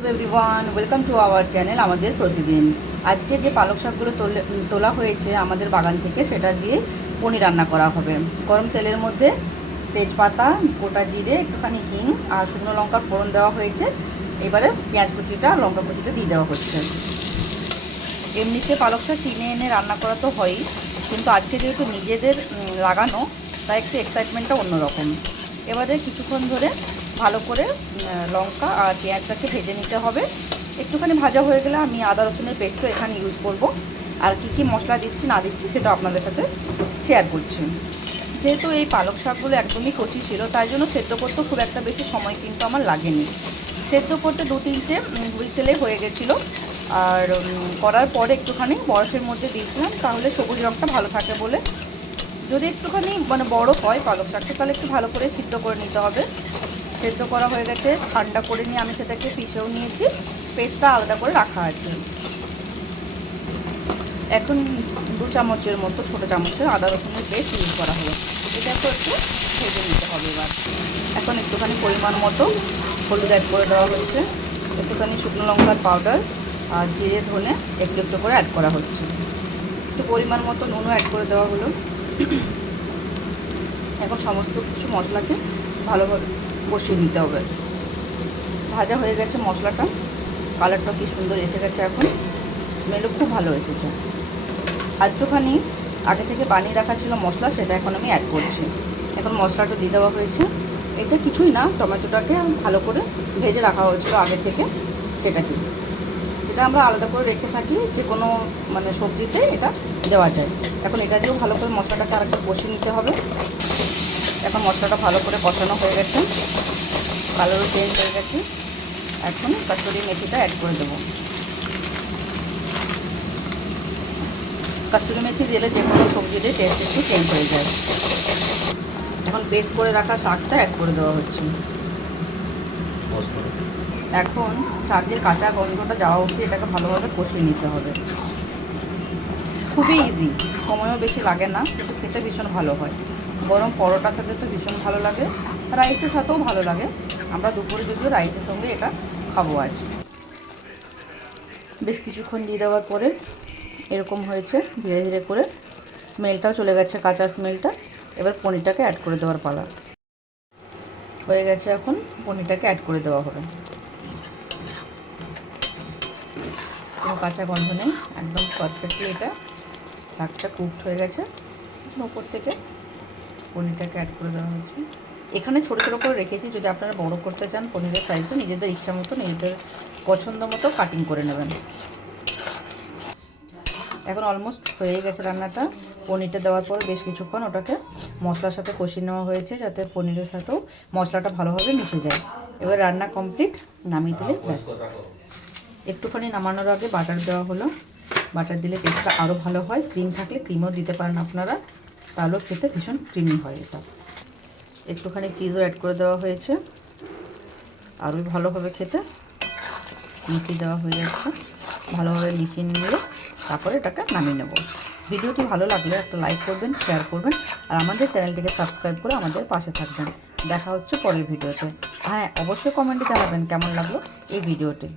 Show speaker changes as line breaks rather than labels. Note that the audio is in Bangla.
Hello everyone welcome to our channel আমাদের প্রতিদিন। আজকে যে পালক শাকগুলো তোলে- হয়েছে আমাদের বাগান থেকে, সেটা দিয়ে পনির রান্না করা হবে। গরম তেলের মধ্যে তেজপাতা, গোটা জিরে, একটুখানি হিং আর শুকনো লঙ্কার ফোড়ন দেওয়া হয়েছে। এবারে পেঁয়াজ কুচিটা, লঙ্কা কুচিটা দিয়ে দেওয়া হচ্ছে। এমনিতে পালক শাক কিনে এনে রান্না করা তো হয়ই, কিন্তু আজকে যেহেতু নিজেদের লাগানো, তাই একটু এক্সাইটমেন্টটা অন্যরকম। এবারে কিছুক্ষণ ধরে ভালো করে লঙ্কা আর পেঁয়াজটাকে ভেজে নিতে হবে। একটুখানি ভাজা হয়ে গেলে আমি আদা রসুনের পেস্টও এখানে ইউজ করব। আর কি কি মশলা দিচ্ছি, না দিচ্ছি সেটা আপনাদের সাথে শেয়ার করছি। যেহেতু এই পালক শাকগুলো একদমই কচি ছিল, তাই জন্য সেদ্ধ করতে খুব একটা বেশি সময় কিন্তু আমার লাগেনি। সেদ্ধ করতে দু তিনটে হুইসেলে হয়ে গেছিল। আর করার পরে একটুখানি বরফের মধ্যে দিয়েছিলাম, তাহলে সবুজ রঙটা ভালো থাকে বলে। যদি একটুখানি মানে বড় হয় পালক শাকটা, তাহলে একটু ভালো করে সিদ্ধ করে নিতে হবে। সেদ্ধ করা হয়ে গেছে ঠান্ডা করে নিয়ে আমি সেটাকে পিষেও নিয়েছি, পেস্টটা আলাদা করে রাখা আছে। এখন দু চামচের মতো ছোটো চামচের আদা রসুনের পেস্ট ইউজ করা হলো। এটাকে একটু ভেজে নিতে হবে এবার। এখন একটুখানি পরিমাণ মতো হলুদ অ্যাড করে দেওয়া হচ্ছে। একটুখানি শুকনো লঙ্কার পাউডার আর জিরে, ধনে একটু একটু করে অ্যাড করা হচ্ছে। একটু পরিমাণ মতো নুনও অ্যাড করে দেওয়া হলো। এখন সমস্ত কিছু মশলাকে ভালোভাবে কষিয়ে নিতে হবে। ভাজা হয়ে গেছে মশলাটা। কালারটা কি সুন্দর এসে গেছে এখন। স্মেলও খুব ভালো এসেছে। আর একটুখানি আগে থেকে বানিয়ে রাখা ছিল মশলা, সেটা এখন আমি অ্যাড করছি। এখন মশলাটা দিয়ে দেওয়া হয়েছে। এটা কিছুই না, টমেটোটাকে ভালো করে ভেজে রাখা হয়েছিল আগে থেকে সেটাকে। সেটা আমরা আলাদা করে রেখে থাকি, যে কোনো মানে সবজিতে এটা দেওয়া যায়। এখন এটা দিয়েও ভালো করে মশলাটাকে আরেকটা কষিয়ে নিতে হবে। এখন মশলাটা ভালো করে কষানো হয়ে গেছে। কালারও চেঞ্জ হয়ে গেছে। এখন কাস্তুরি মেথিটা অ্যাড করে দেবো। কাস্তুরি মেথি দিলে যে কোনো সবজিতে টেস্ট একটু চেঞ্জ হয়ে যায়। এখন পেস্ট করে রাখা শাকটা অ্যাড করে দেওয়া হচ্ছে। এখন শাকের কাঁচা গন্ধটা যাওয়া অবধি এটাকে ভালোভাবে কষিয়ে নিতে হবে। খুবই ইজি সময়ও বেশি লাগে না, কিন্তু খেতে ভীষণ ভালো হয়। গরম পরোটার সাথে তো ভীষণ ভালো লাগে। রাইসের সাথেও ভালো লাগে। আমরা দুপুরে যদিও রাইসের সঙ্গে এটা খাব আজ। বেশ কিছুক্ষণ দিয়ে দেওয়ার পরে এরকম হয়েছে, ধীরে ধীরে করে স্মেলটাও চলে গেছে, কাঁচা স্মেলটা। এবার পনিরটাকে অ্যাড করে দেওয়ার পালা। হয়ে গেছে এখন পনিরটাকে অ্যাড করে দেওয়া হবে কোনো কাঁচা গন্ধ নেই, একদম পারফেক্টলি এটা শাকটা কুকড হয়ে গেছে। ওপর থেকে পনিরটাকে অ্যাড করে দেওয়া হয়েছে। এখানে ছোটো ছোটো করে রেখেছি, যদি আপনারা বড় করতে চান, পনিরের সাইজও নিজেদের ইচ্ছা মতো, নিজেদের পছন্দ মতো কাটিং করে নেবেন। এখন অলমোস্ট হয়ে গেছে রান্নাটা। পনিরটা দেওয়ার পর বেশ কিছুক্ষণ ওটাকে মশলার সাথে কষিয়ে নেওয়া হয়েছে, যাতে পনিরের সাথেও মশলাটা ভালোভাবে মিশে যায়। এবার রান্না কমপ্লিট নামিয়ে দিলে একটুখানি নামানোর আগে বাটার দেওয়া হলো। বাটার দিলে টেস্টটা আরও ভালো হয়। ক্রিম থাকলে ক্রিমও দিতে পারেন আপনারা। তাহলেও খেতে ভীষণ ক্রিমি হয় এটা। একটুখানি চিজও অ্যাড করে দেওয়া হয়েছে। আরও ভালোভাবে খেতে মিশিয়ে দেওয়া হয়ে যাচ্ছে ভালোভাবে মিশিয়ে নিয়ে তারপরে এটাকে নামিয়ে নেব। ভিডিওটি ভালো লাগলে একটা লাইক করবেন শেয়ার করবেন আর আমাদের চ্যানেলটিকে সাবস্ক্রাইব করে আমাদের পাশে থাকবেন। দেখা হচ্ছে পরের ভিডিওতে। হ্যাঁ অবশ্যই কমেন্টে জানাবেন কেমন লাগল এই ভিডিওটি।